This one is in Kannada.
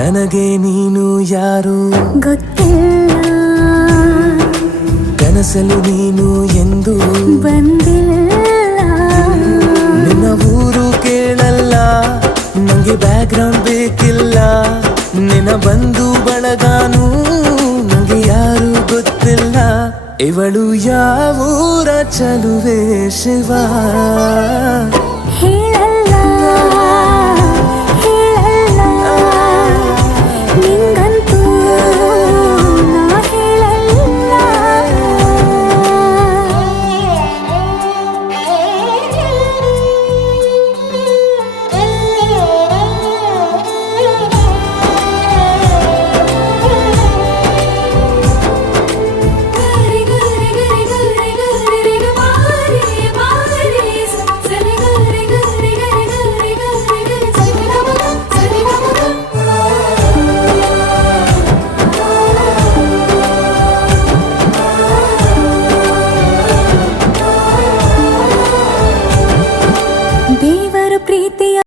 ನನಗೆ ನೀನು ಯಾರು ಗೊತ್ತಿಲ್ಲ, ಕನಸಲು ನೀನು ಎಂದು ಬಂದಿಲ್ಲ. ನಿನ್ನ ಊರು ಕೇಳಲ್ಲ, ನಂಗೆ ಬ್ಯಾಕ್ಗ್ರೌಂಡ್ ಬೇಕಿಲ್ಲ. ನಿನ್ನ ಬಂಧು ಬಳಗಾನು ನಂಗೆ ಯಾರು ಗೊತ್ತಿಲ್ಲ. ಇವಳು ಯಾವೂರ ಚಲುವೆ ಶಿವ.